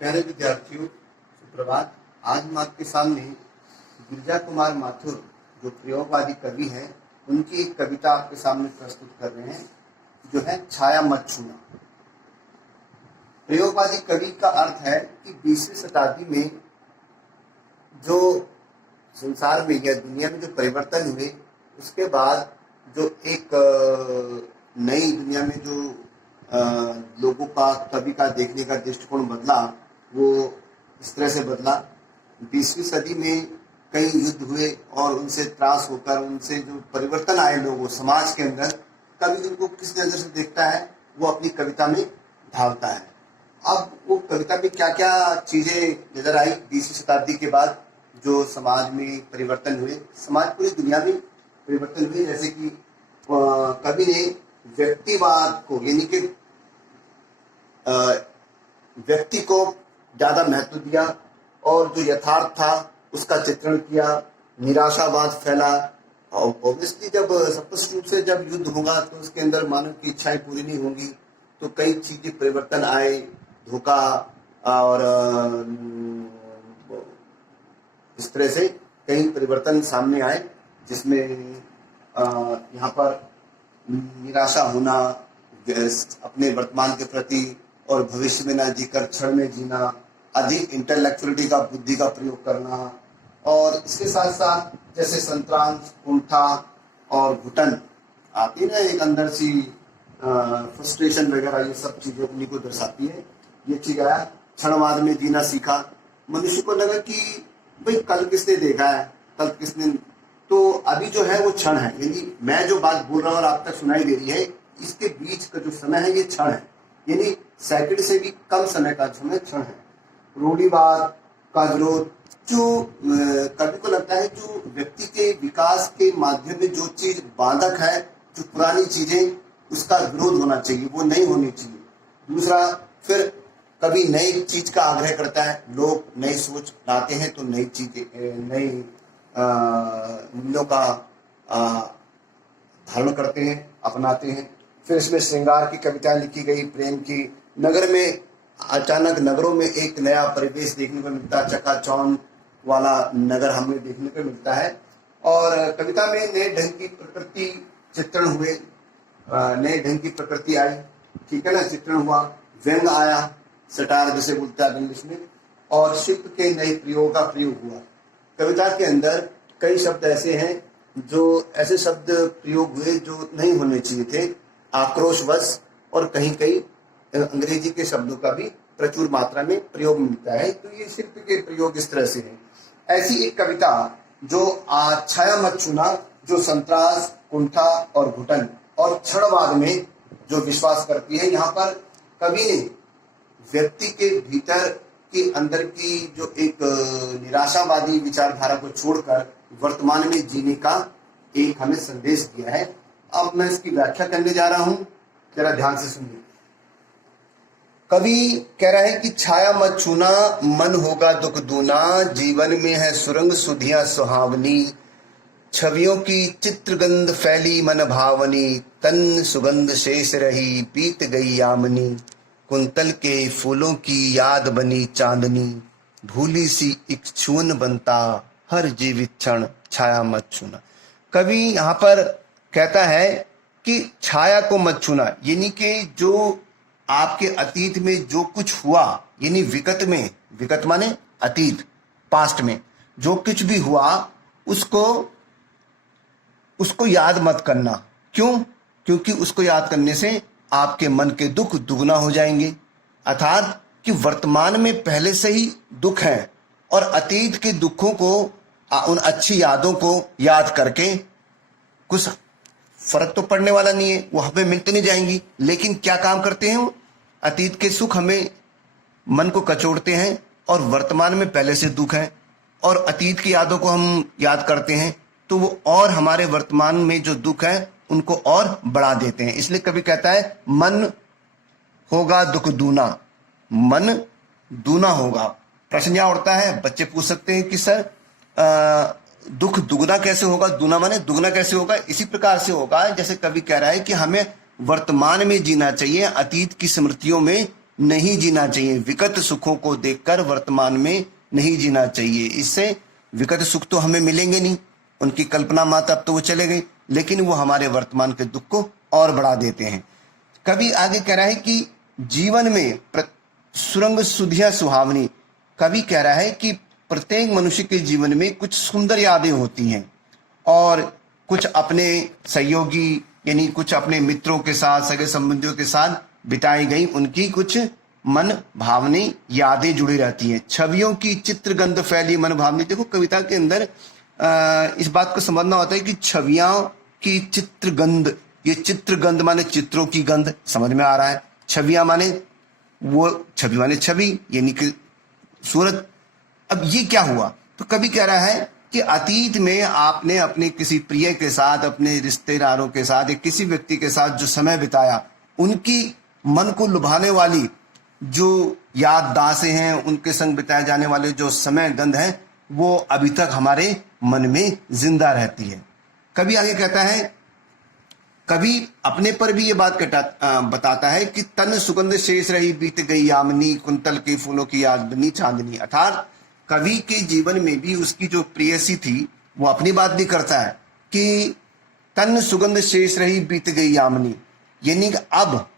प्यारे विद्यार्थियों, सुप्रभात। आज हम आपके सामने गिरिजा कुमार माथुर, जो प्रयोगवादी कवि हैं, उनकी एक कविता आपके सामने प्रस्तुत कर रहे हैं, जो है छाया मत छूना। प्रयोगवादी कवि का अर्थ है कि 20वीं शताब्दी में जो संसार में या दुनिया में जो परिवर्तन हुए, उसके बाद जो एक नई दुनिया में जो लोगों का, कवि का देखने का दृष्टिकोण बदला, वो इस तरह से बदला। 20वीं सदी में कई युद्ध हुए और उनसे त्रास होकर उनसे जो परिवर्तन आए लोगों समाज के अंदर, कवि उनको किस नजर से देखता है वो अपनी कविता में ढालता है। अब वो कविता में क्या क्या चीजें नजर आई 20वीं शताब्दी के बाद, जो समाज में परिवर्तन हुए, समाज पूरी दुनिया में परिवर्तन हुए। जैसे कि कवि ने व्यक्तिवाद को, यानी कि व्यक्ति को ज्यादा महत्व दिया और जो यथार्थ था उसका चित्रण किया। निराशावाद फैला। ऑब्वियसली जब स्पष्ट रूप से जब युद्ध होगा तो उसके अंदर मानव की इच्छाएं पूरी नहीं होंगी, तो कई चीजें परिवर्तन आए, धोखा और इस तरह से कई परिवर्तन सामने आए, जिसमें यहाँ पर निराशा होना, अपने वर्तमान के प्रति और भविष्य में न जीकर क्षण में जीना, अधिक इंटेलेक्चुअलिटी का, बुद्धि का प्रयोग करना, और इसके साथ साथ जैसे संतरांश, कुंठा और घुटन आती है ना, एक अंदर सी फ्रस्ट्रेशन वगैरह, ये सब चीजें उन्हीं को दर्शाती है। ये चीज आया। क्षणवाद में जीना सीखा। मनुष्य को लगा कि भाई कल किसने देखा है, कल किसने, तो अभी जो है वो क्षण है, यानी मैं जो बात बोल रहा हूँ और आप तक सुनाई दे रही है, इसके बीच का जो समय है ये क्षण है, यानी सेकंड से भी कम समय का समय क्षण है। रूढ़िवाद का विरोध, जो कवि को लगता है जो व्यक्ति के विकास के माध्यम में जो चीज बाधक है, जो पुरानी चीजें, उसका विरोध होना चाहिए, वो नहीं होनी चाहिए। दूसरा, फिर कभी नई चीज का आग्रह करता है। लोग नई सोच लाते हैं तो नई चीजें, नई मूल्यों का धारण करते हैं, अपनाते हैं। फिर इसमें श्रृंगार की कविताएं लिखी गई, प्रेम की। नगर में अचानक, नगरों में एक नया परिवेश देखने को मिलता है, चकाचौंध वाला नगर हमें देखने को मिलता है। और कविता में नए ढंग की प्रकृति चित्रण हुए, नए ढंग की प्रकृति आई, ठीक है ना, चित्रण हुआ, व्यंग आया, सटार जैसे बोलता है इंग्लिश में, और शिल्प के नए प्रयोग का प्रयोग हुआ। कविता के अंदर कई शब्द ऐसे हैं, जो ऐसे शब्द प्रयोग हुए जो नहीं होने चाहिए थे, आक्रोशवश, और कहीं कहीं अंग्रेजी के शब्दों का भी प्रचुर मात्रा में प्रयोग मिलता है। तो ये शिल्प के प्रयोग इस तरह से है। ऐसी एक कविता जो छाया मत छूना, जो संतरास, कुंठा और घुटन और क्षणवाद में जो विश्वास करती है, यहाँ पर कवि ने व्यक्ति के भीतर के अंदर की जो एक निराशावादी विचारधारा को छोड़कर वर्तमान में जीने का एक हमें संदेश दिया है। अब मैं इसकी व्याख्या करने जा रहा हूं, जरा ध्यान से सुनिए। कवि कह रहा है कि छाया मत छूना, मन होगा दुख दूना, जीवन में है सुरंग सुधिया सुहावनी, छवियों की चित्रगंध फैली मन भावनी, तन सुगंध शेष रही बीत गई यामनी, कुंतल के फूलों की याद बनी चांदनी, भूली सी एक छून बनता हर जीवित क्षण, छाया मत छूना। कवि यहाँ पर कहता है कि छाया को मत छूना, यानी कि जो आपके अतीत में जो कुछ हुआ, यानी विगत में, विगत माने अतीत, पास्ट में जो कुछ भी हुआ, उसको याद मत करना। क्यों? क्योंकि उसको याद करने से आपके मन के दुख दुगना हो जाएंगे। अर्थात कि वर्तमान में पहले से ही दुख है, और अतीत के दुखों को, उन अच्छी यादों को याद करके कुछ फर्क तो पड़ने वाला नहीं है, वो हमें मिलते नहीं जाएंगी। लेकिन क्या काम करते हैं वो? अतीत के सुख हमें मन को कचोड़ते हैं, और वर्तमान में पहले से दुख है, और अतीत की यादों को हम याद करते हैं, तो वो और हमारे वर्तमान में जो दुख है उनको और बढ़ा देते हैं। इसलिए कभी कहता है मन होगा दुख दूना, मन दूना होगा। प्रश्न यह उठता है, बच्चे पूछ सकते हैं कि सर दुख दुगना कैसे होगा, दूना माने दुगना कैसे होगा? इसी प्रकार से होगा जैसे कवि कह रहा है कि हमें वर्तमान में जीना चाहिए, अतीत की स्मृतियों में नहीं जीना चाहिए। विगत सुखों को देखकर वर्तमान में नहीं जीना चाहिए। इससे विगत सुख तो हमें मिलेंगे नहीं, उनकी कल्पना मात्र अब तो वो चले गए, लेकिन वो हमारे वर्तमान के दुख को और बढ़ा देते हैं। कवि आगे कह रहा है कि जीवन में सुरंग सुधिया सुहावनी। कवि कह रहा है कि प्रत्येक मनुष्य के जीवन में कुछ सुंदर यादें होती हैं और कुछ अपने सहयोगी यानी कुछ अपने मित्रों के साथ, सगे संबंधियों के साथ बिताई गई उनकी कुछ मन भावनी यादें जुड़ी रहती हैं। छवियों की चित्रगंध फैली मन भावनी। देखो कविता के अंदर इस बात को समझना होता है कि छवियां की चित्रगंध, ये चित्रगंध माने चित्रों की गंध, समझ में आ रहा है। छवियां माने वो छवि माने छवि यानी कि सूरत। अब ये क्या हुआ? तो कवि कह रहा है कि अतीत में आपने अपने किसी प्रिय के साथ, अपने रिश्तेदारों के साथ, या किसी व्यक्ति के साथ जो समय बिताया, उनकी मन को लुभाने वाली जो याददाश्तें हैं, उनके संग बिताए जाने वाले जो समय गंध है, वो अभी तक हमारे मन में जिंदा रहती है। कवि आगे कहता है, कवि अपने पर भी ये बात बताता है कि तन सुगंध शेष रही बीत गई यामिनी, कुंतल के फूलों की याद बनी चांदनी। अर्थात कवि के जीवन में भी उसकी जो प्रेयसी थी वो अपनी बात भी करता है कि तन सुगंध शेष रही बीत गई यामिनी, यानी कि अब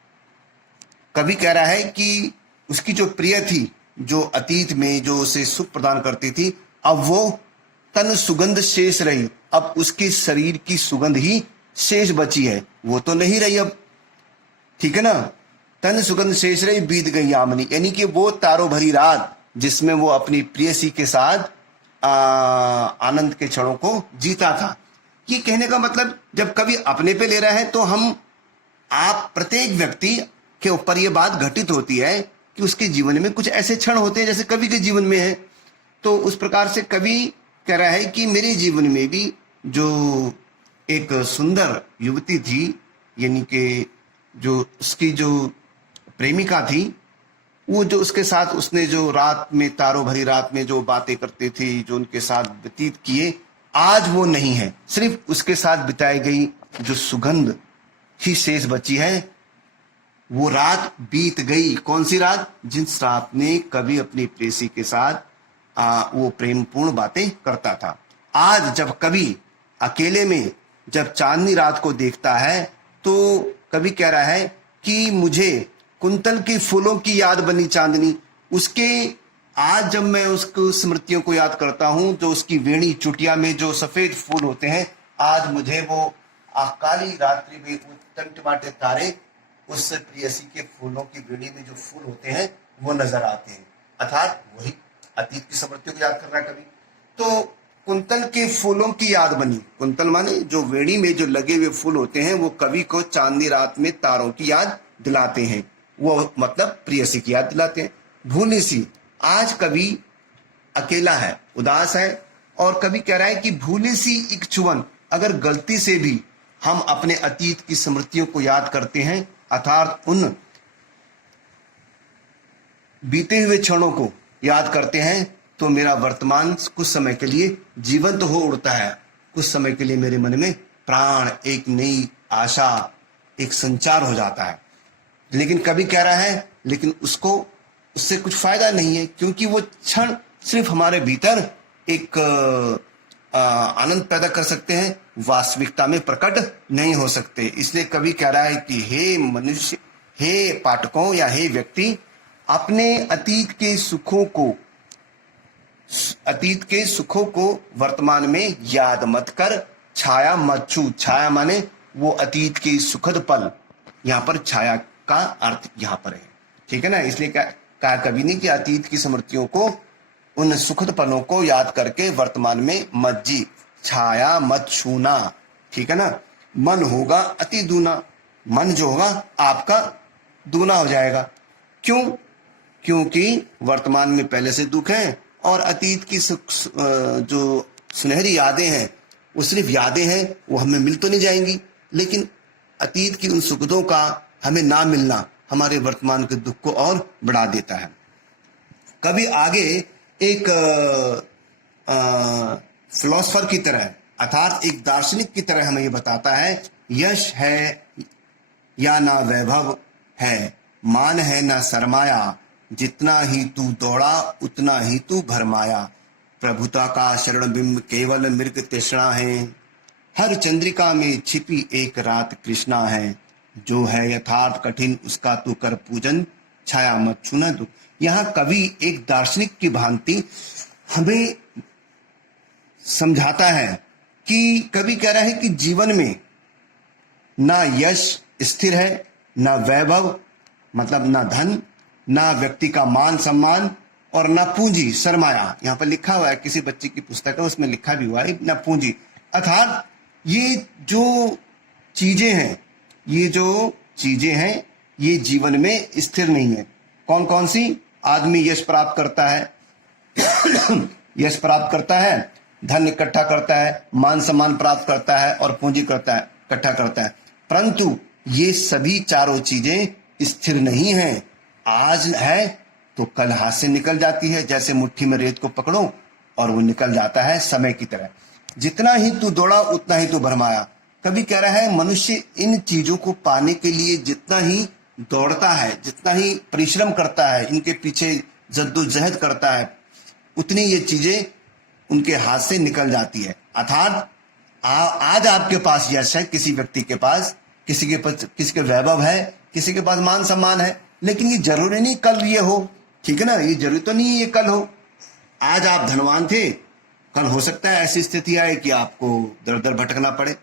कवि कह रहा है कि उसकी जो प्रिय थी, जो अतीत में जो उसे सुख प्रदान करती थी, अब वो तन सुगंध शेष रही, अब उसके शरीर की सुगंध ही शेष बची है, वो तो नहीं रही अब, ठीक है ना। तन सुगंध शेष रही बीत गई यामिनी, यानी कि वो तारों भरी रात जिसमें वो अपनी प्रेयसी के साथ आनंद के क्षणों को जीता था। ये कहने का मतलब जब कवि अपने पे ले रहा है तो आप प्रत्येक व्यक्ति के ऊपर ये बात घटित होती है कि उसके जीवन में कुछ ऐसे क्षण होते हैं जैसे कवि के जीवन में है। तो उस प्रकार से कवि कह रहा है कि मेरे जीवन में भी जो एक सुंदर युवती थी, यानी कि जो उसकी जो प्रेमिका थी, वो जो उसके साथ उसने जो रात में, तारों भरी रात में जो बातें करती थी, जो उनके साथ व्यतीत किए, आज वो नहीं है। सिर्फ उसके साथ बिताई गई जो सुगंध ही शेष बची है। वो रात बीत गई। कौन सी रात? जिस रात में कवि अपनी प्रेयसी के साथ वो प्रेमपूर्ण बातें करता था। आज जब कवि अकेले में जब चांदनी रात को देखता है तो कवि कह रहा है कि मुझे कुंतल के फूलों की याद बनी चांदनी। उसके आज जब मैं उसको स्मृतियों को याद करता हूं, जो उसकी वेणी चुटिया में जो सफेद फूल होते हैं, आज मुझे वो काली रात्रि में टिमटिमाते तारे, उस प्रेयसी के फूलों की वेणी में जो फूल होते हैं वो नजर आते हैं। अर्थात वही अतीत की स्मृतियों को याद कर रहा है कवि। तो कुंतल के फूलों की याद बनी, कुंतल माने जो वेणी में जो लगे हुए फूल होते हैं, वो कवि को चांदनी रात में तारों की याद दिलाते हैं। वो मतलब प्रेयसी की याद दिलाते हैं। भूली सी, आज कवि अकेला है, उदास है, और कवि कह रहा है कि भूली सी एक चुवन, अगर गलती से भी हम अपने अतीत की स्मृतियों को याद करते हैं, अर्थात उन बीते हुए क्षणों को याद करते हैं, तो मेरा वर्तमान कुछ समय के लिए जीवंत हो उड़ता है। कुछ समय के लिए मेरे मन में प्राण, एक नई आशा, एक संचार हो जाता है। लेकिन कवि कह रहा है लेकिन उससे कुछ फायदा नहीं है, क्योंकि वो क्षण सिर्फ हमारे भीतर एक आनंद पैदा कर सकते हैं, वास्तविकता में प्रकट नहीं हो सकते। इसलिए कवि कह रहा है कि हे मनुष्य, हे पाठकों या हे व्यक्ति, अपने अतीत के सुखों को वर्तमान में याद मत कर, छाया मत छू। छाया माने वो अतीत के सुखद पल, यहाँ पर छाया का अर्थ यहाँ पर है, ठीक है ना। इसलिए कहा कवि ने कि अतीत की स्मृतियों को, उन सुखद पलों को याद करके वर्तमान में मत जी, छाया मत छूना, ठीक है ना। मन होगा अति दूना, मन जो होगा आपका दूना हो जाएगा। क्यों? क्योंकि वर्तमान में पहले से दुख है, और अतीत की जो सुनहरी यादें हैं वो सिर्फ यादें हैं, वो हमें मिल तो नहीं जाएंगी, लेकिन अतीत की उन सुखदों का हमें ना मिलना हमारे वर्तमान के दुख को और बढ़ा देता है। कभी आगे एक फिलोसफर की तरह, अर्थात एक दार्शनिक की तरह हमें ये बताता है, यश है या ना वैभव है, मान है ना शर्माया, जितना ही तू दौड़ा उतना ही तू भरमाया। प्रभुता का शरण बिंब केवल मृग तृष्णा है, हर चंद्रिका में छिपी एक रात कृष्णा है। जो है यथार्थ कठिन उसका तू कर पूजन, छाया मत छूना दुख। यहाँ कवि एक दार्शनिक की भांति हमें समझाता है कि कवि कह रहा है कि जीवन में ना यश स्थिर है, ना वैभव मतलब ना धन, ना व्यक्ति का मान सम्मान, और ना पूंजी सरमाया। यहाँ पर लिखा हुआ है, किसी बच्चे की पुस्तक है उसमें लिखा भी हुआ है ना पूंजी। अर्थात ये जो चीजें हैं ये जीवन में स्थिर नहीं है। कौन कौन सी? आदमी यश प्राप्त करता है यश प्राप्त करता है, धन इकट्ठा करता है, मान सम्मान प्राप्त करता है और पूंजी इकट्ठा करता है, परंतु ये सभी चारों चीजें स्थिर नहीं हैं। आज है तो कल हाथ से निकल जाती है, जैसे मुट्ठी में रेत को पकड़ो और वो निकल जाता है समय की तरह। जितना ही तू दौड़ा उतना ही तू भरमाया। कभी कह रहा है मनुष्य इन चीजों को पाने के लिए जितना ही दौड़ता है, जितना ही परिश्रम करता है, इनके पीछे जद्दोजहद करता है, उतनी ये चीजें उनके हाथ से निकल जाती है। अर्थात आज आपके पास यश है, किसी व्यक्ति के पास, किसी के वैभव है, किसी के पास मान सम्मान है, लेकिन ये जरूरी नहीं कल ये हो, ठीक है ना, ये जरूरी तो नहीं ये कल हो। आज आप धनवान थे, कल हो सकता है ऐसी स्थिति आए कि आपको दर दर भटकना पड़े,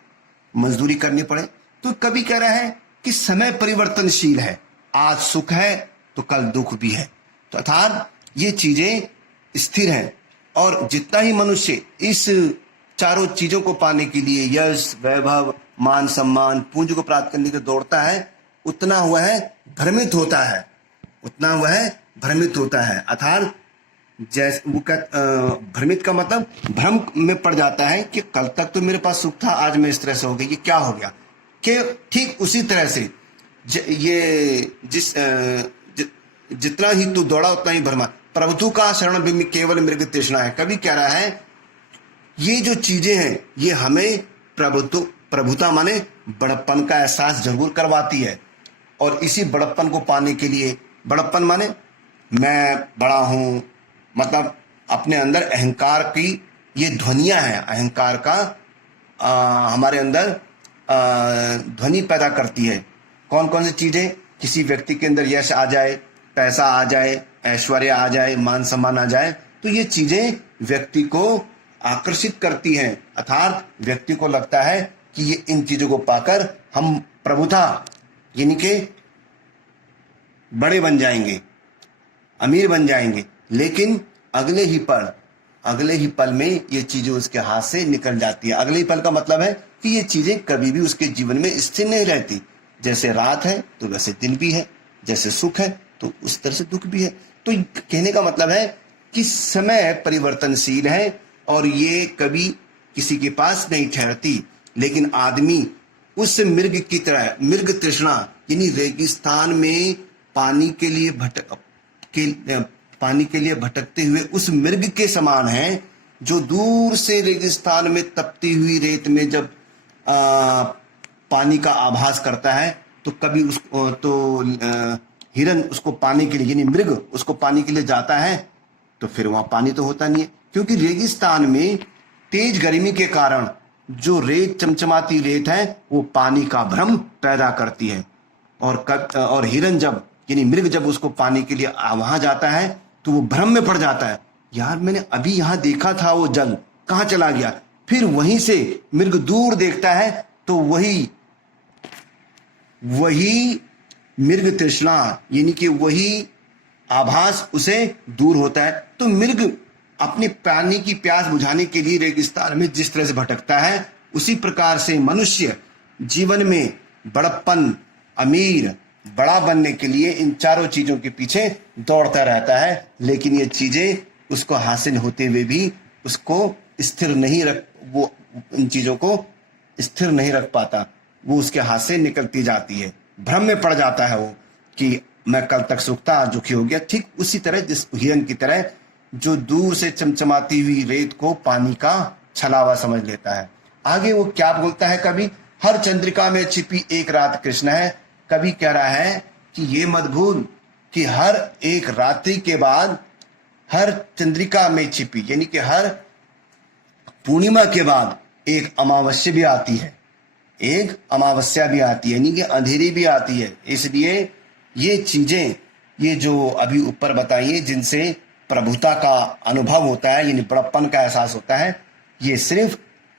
मजदूरी करनी पड़े। तो कभी कह रहा है कि समय परिवर्तनशील है, आज सुख है तो कल दुख भी है। तो अर्थात ये चीजें स्थिर हैं, और जितना ही मनुष्य इस चारों चीजों को पाने के लिए, यश वैभव मान सम्मान पूंजी को प्राप्त करने के लिए दौड़ता है, उतना हुआ है भ्रमित होता है, अर्थात जैसे वो भ्रमित का मतलब भ्रम में पड़ जाता है कि कल तक तो मेरे पास सुख था, आज मैं इस तरह से हो गई, ये क्या हो गया। कि ठीक उसी तरह से जितना ही तू दौड़ा उतना ही भरमा। प्रभुता का शरण बिंब केवल मृग तृष्णा है। कभी कह रहा है ये जो चीजें हैं ये हमें प्रभुता माने बड़प्पन का एहसास जरूर करवाती है, और इसी बड़प्पन को पाने के लिए, बड़प्पन माने मैं बड़ा हूं, मतलब अपने अंदर अहंकार की ये ध्वनियां हैं, अहंकार का हमारे अंदर ध्वनि पैदा करती है। कौन कौन सी चीजें? किसी व्यक्ति के अंदर यश आ जाए, पैसा आ जाए, ऐश्वर्य आ जाए, मान सम्मान आ जाए, तो ये चीजें व्यक्ति को आकर्षित करती हैं। अर्थात व्यक्ति को लगता है कि ये इन चीजों को पाकर हम प्रभुता यानी कि बड़े बन जाएंगे, अमीर बन जाएंगे, लेकिन अगले ही पल में ये चीजें उसके हाथ से निकल जाती है। अगले ही पल का मतलब है कि ये चीजें कभी भी उसके जीवन में स्थिर नहीं रहती। जैसे रात है तो वैसे दिन भी है, जैसे सुख है तो उस तरह से दुख भी है। तो कहने का मतलब है कि समय परिवर्तनशील है और ये कभी किसी के पास नहीं ठहरती। लेकिन आदमी उस मृग की तरह, मृग तृष्णा यानी रेगिस्तान में पानी के लिए भटकते हुए उस मृग के समान है, जो दूर से रेगिस्तान में तपती हुई रेत में जब पानी का आभास करता है तो कभी हिरन उसको पाने के लिए यानी मृग उसको पाने के लिए जाता है तो फिर वहां पानी तो होता नहीं है, क्योंकि रेगिस्तान में तेज गर्मी के कारण जो रेत, चमचमाती रेत है, वो पानी का भ्रम पैदा करती है। और हिरन जब यानी मृग जब उसको पाने के लिए वहां जाता है तो वो भ्रम में पड़ जाता है, यार मैंने अभी यहां देखा था, वो जल कहां चला गया। फिर वहीं से मृग दूर देखता है तो वही मृग तृष्णा यानी कि वही आभास उसे दूर होता है। तो मृग अपने पानी की प्यास बुझाने के लिए रेगिस्तान में जिस तरह से भटकता है, उसी प्रकार से मनुष्य जीवन में बड़प्पन, अमीर, बड़ा बनने के लिए इन चारों चीजों के पीछे दौड़ता रहता है, लेकिन ये चीजें उसको हासिल होते हुए भी उसको वो इन चीजों को स्थिर नहीं रख पाता, वो उसके हाथ से निकलती जाती है। भ्रम में पड़ जाता है वो कि मैं कल तक सुख था, आज दुखी हो गया। ठीक उसी तरह जिस हिरन की तरह जो दूर से चमचमाती हुई रेत को पानी का छलावा समझ लेता है। आगे वो क्या बोलता है कभी, हर चंद्रिका में छिपी एक रात कृष्ण है। कभी कह रहा है कि ये मत भूल कि हर एक रात्रि के बाद हर चंद्रिका में छिपी, यानी कि हर पूर्णिमा के बाद एक अमावस्या भी आती है, एक अमावस्या भी आती है, यानी कि अंधेरी भी आती है। इसलिए ये चीजें, ये जो अभी ऊपर बताइए, जिनसे प्रभुता का अनुभव होता है, यानी बड़प्पन का एहसास होता है, ये सिर्फ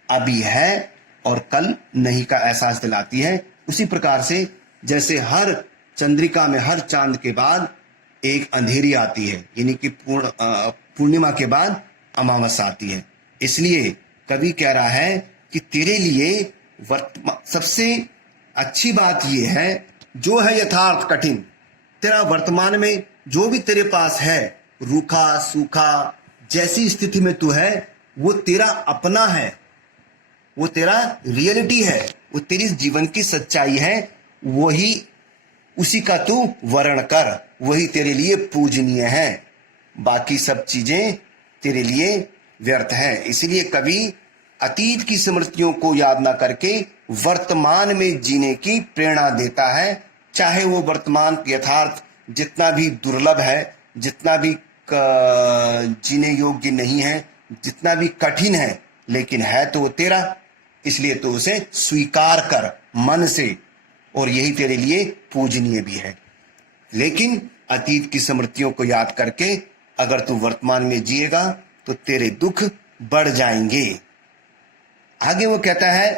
अभी है और कल नहीं का एहसास दिलाती है। उसी प्रकार से जैसे हर चंद्रिका में, हर चांद के बाद एक अंधेरी आती है, यानी कि पूर्णिमा के बाद अमावस्या आती है। इसलिए कवि कह रहा है कि तेरे लिए सबसे अच्छी बात यह है, जो है यथार्थ कठिन, तेरा वर्तमान में जो भी तेरे पास है, रूखा सूखा जैसी स्थिति में तू है, वो तेरा अपना है, वो तेरा रियलिटी है, वो तेरी जीवन की सच्चाई है। वही, उसी का तू वर्ण कर, वही तेरे लिए पूजनीय है। बाकी सब चीजें तेरे लिए व्यर्थ है। इसलिए कवि अतीत की स्मृतियों को याद ना करके वर्तमान में जीने की प्रेरणा देता है। चाहे वो वर्तमान यथार्थ जितना भी दुर्लभ है, जितना भी जीने योग्य नहीं है, जितना भी कठिन है, लेकिन है तो वो तेरा, इसलिए तो उसे स्वीकार कर मन से, और यही तेरे लिए पूजनीय भी है। लेकिन अतीत की स्मृतियों को याद करके अगर तू वर्तमान में जिएगा तो तेरे दुख बढ़ जाएंगे। आगे वो कहता है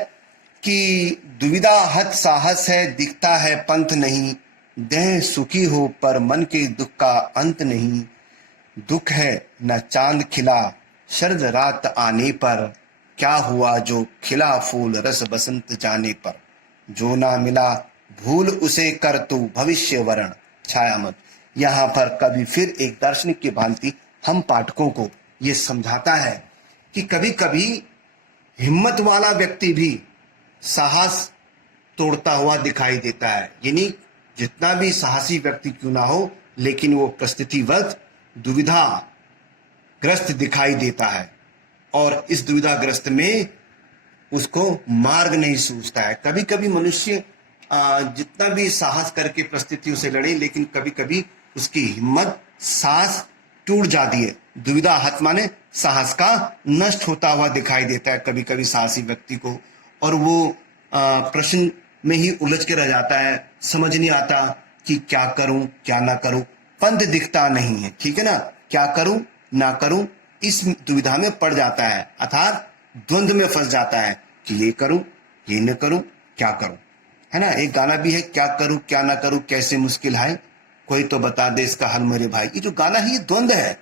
कि दुविधा हत साहस है, दिखता है पंथ नहीं, देह सुखी हो पर मन के दुख का अंत नहीं। दुख है न चांद खिला शरद रात आने पर, क्या हुआ जो खिला फूल रस बसंत जाने पर। जो ना मिला भूल उसे कर तू भविष्य वरण छाया मत। यहाँ पर कभी फिर एक दार्शनिक की भांति हम पाठकों को ये समझाता है कि कभी कभी हिम्मत वाला व्यक्ति भी साहस तोड़ता हुआ दिखाई देता है। यानी जितना भी साहसी व्यक्ति क्यों ना हो, लेकिन वो परिस्थितिवश दुविधा ग्रस्त दिखाई देता है, और इस दुविधा ग्रस्त में उसको मार्ग नहीं सूझता है। कभी कभी मनुष्य जितना भी साहस करके परिस्थितियों से लड़े, लेकिन कभी कभी उसकी हिम्मत, साहस टूट जाती है। दुविधा हत माने साहस का नष्ट होता हुआ दिखाई देता है कभी कभी साहसी व्यक्ति को, और वो प्रश्न में ही उलझ के रह जाता है, समझ नहीं आता कि क्या करूं क्या ना करूं, पंथ दिखता नहीं है। ठीक है ना, क्या करूं ना करूं, इस दुविधा में पड़ जाता है, अर्थात द्वंद्व में फंस जाता है कि ये करूं ये न करूं, क्या करूं, है ना। एक गाना भी है, क्या करूं क्या ना करूं कैसे मुश्किल है, कोई तो बता दे इसका हल मेरे भाई। ये जो गाना है ये द्वंद्व है।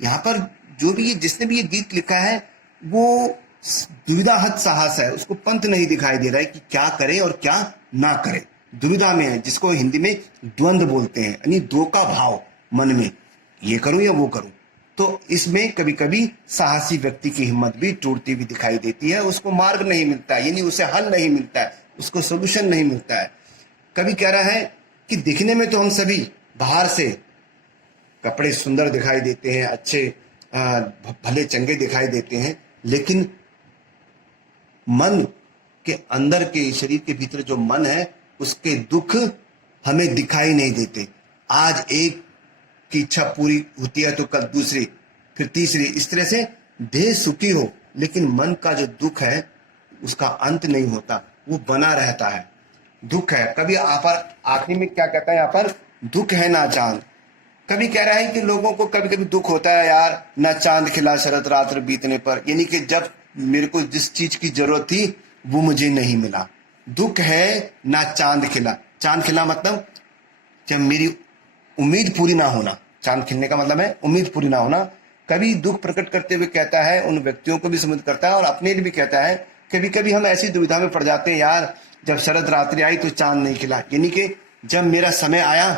यहाँ पर जो भी जिसने भी ये गीत लिखा है वो दुविधा हत साहस है, उसको पंथ नहीं दिखाई दे रहा है कि क्या करे और क्या ना करे, दुविधा में है, जिसको हिंदी में द्वंद्व बोलते हैं, यानी दो का भाव मन में, ये करूं या वो करूं। तो इसमें कभी कभी साहसी व्यक्ति की हिम्मत भी टूटती हुई दिखाई देती है, उसको मार्ग नहीं मिलता है, यानी उसे हल नहीं मिलता है, उसको सोल्यूशन नहीं मिलता है। कभी कह रहा है कि दिखने में तो हम सभी बाहर से कपड़े सुंदर दिखाई देते हैं, अच्छे भले चंगे दिखाई देते हैं, लेकिन मन के अंदर के, शरीर के भीतर जो मन है, उसके दुख हमें दिखाई नहीं देते। आज एक की इच्छा पूरी होती है तो कल दूसरी, फिर तीसरी, इस तरह से देह सुखी हो, लेकिन मन का जो दुख है उसका अंत नहीं होता, वो बना रहता है। दुख है, कभी आखिरी में क्या कहता है यहाँ पर, दुख है ना चांद। कभी कह रहा है कि लोगों को कभी कभी दुख होता है, यार ना चांद खिला शरद रात्र बीतने पर, यानी कि जब मेरे को जिस चीज की जरूरत थी वो मुझे नहीं मिला। दुख है ना चांद खिला। चांद खिला मतलब जब मेरी उम्मीद पूरी ना होना, चांद खिलने का मतलब है उम्मीद पूरी ना होना। कभी दुख प्रकट करते हुए कहता है, उन व्यक्तियों को भी संबोधित करता है और अपने लिए भी कहता है, कभी कभी हम ऐसी दुविधा में पड़ जाते हैं, यार जब शरद रात्रि आई तो चांद नहीं खिला, यानी कि जब मेरा समय आया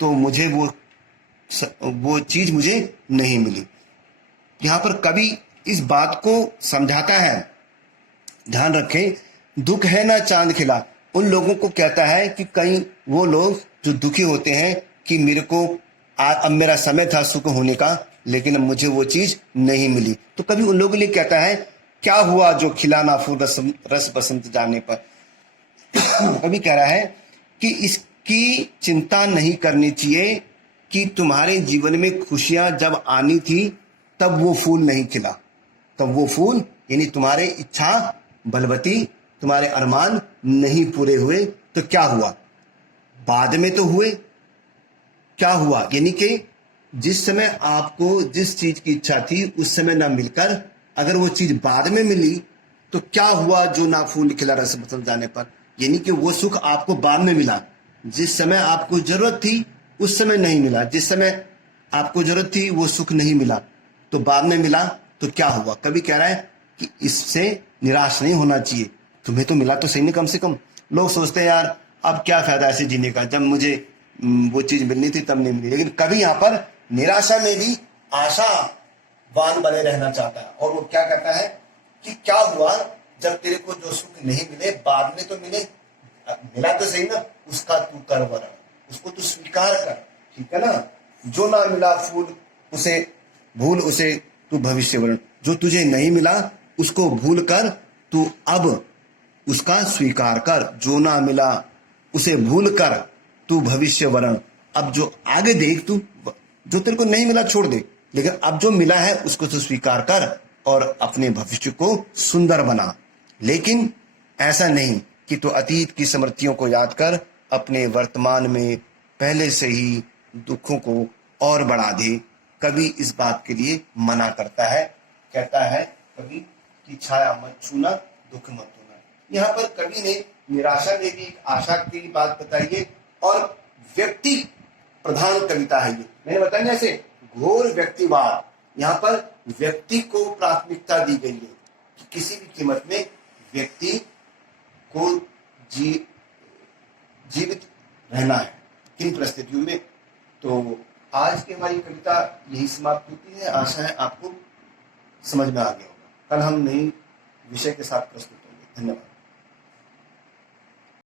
तो मुझे वो चीज मुझे नहीं मिली। यहां पर कवि इस बात को समझाता है, ध्यान रखें, दुख है ना चांद खिला। उन लोगों को कहता है कि कहीं वो लोग जो दुखी होते हैं कि मेरे को अब मेरा समय था सुख होने का, लेकिन अब मुझे वो चीज नहीं मिली, तो कभी उन लोगों के लिए कहता है, क्या हुआ जो खिला ना फूल रस बसंत जाने पर। कभी कह रहा है कि की चिंता नहीं करनी चाहिए कि तुम्हारे जीवन में खुशियां जब आनी थी तब वो फूल नहीं खिला, तब वो फूल यानी तुम्हारे इच्छा बलवती, तुम्हारे अरमान नहीं पूरे हुए तो क्या हुआ, बाद में तो हुए। क्या हुआ यानी कि जिस समय आपको जिस चीज की इच्छा थी उस समय ना मिलकर अगर वो चीज बाद में मिली तो क्या हुआ, जो ना फूल खिला रस बदल जाने पर, यानी कि वो सुख आपको बाद में मिला। जिस समय आपको जरूरत थी उस समय नहीं मिला, जिस समय आपको जरूरत थी वो सुख नहीं मिला तो बाद में मिला तो क्या हुआ। कभी कह रहा है कि इससे निराश नहीं होना चाहिए, तुम्हें तो मिला तो सही नहीं कम से कम। लोग सोचते हैं यार अब क्या फायदा ऐसे जीने का, जब मुझे वो चीज मिलनी थी तब नहीं मिली। लेकिन कभी यहाँ पर निराशा में भी आशावान बने रहना चाहता है और वो क्या कहता है कि क्या हुआ जब तेरे को जो सुख नहीं मिले बाद में तो मिले, मिला तो सही ना, उसका तू कर वरण, उसको तू स्वीकार कर, ठीक है ना। जो ना मिला फूल उसे भूल, उसे तू भविष्य वरण, जो तुझे नहीं मिला उसको भूल कर तू अब उसका स्वीकार कर। जो ना मिला उसे भूल कर तू भविष्य वरण, अब जो आगे देख, तू जो तेरे को नहीं मिला छोड़ दे, लेकिन अब जो मिला है उसको तो स्वीकार कर और अपने भविष्य को सुंदर बना। लेकिन ऐसा नहीं कि तू अतीत की स्मृतियों को याद कर अपने वर्तमान में पहले से ही दुखों को और बढ़ा दे। कवि इस बात के लिए मना करता है, कहता है कवि कि छाया मत छूना दुख मत होना। यहाँ पर कवि ने निराशा में भी एक आशा की बात बताई है और व्यक्ति प्रधान कविता है ये, मैंने बताया जैसे घोर व्यक्तिवाद, यहाँ पर व्यक्ति को प्राथमिकता दी गई है कि किसी भी कीमत में व्यक्ति को जीवित रहना है किन परिस्थितियों में। तो आज की हमारी कविता यही समाप्त होती है। आशा है आपको समझ में आ गया होगा। कल हम नई विषय के साथ प्रस्तुत होंगे। धन्यवाद।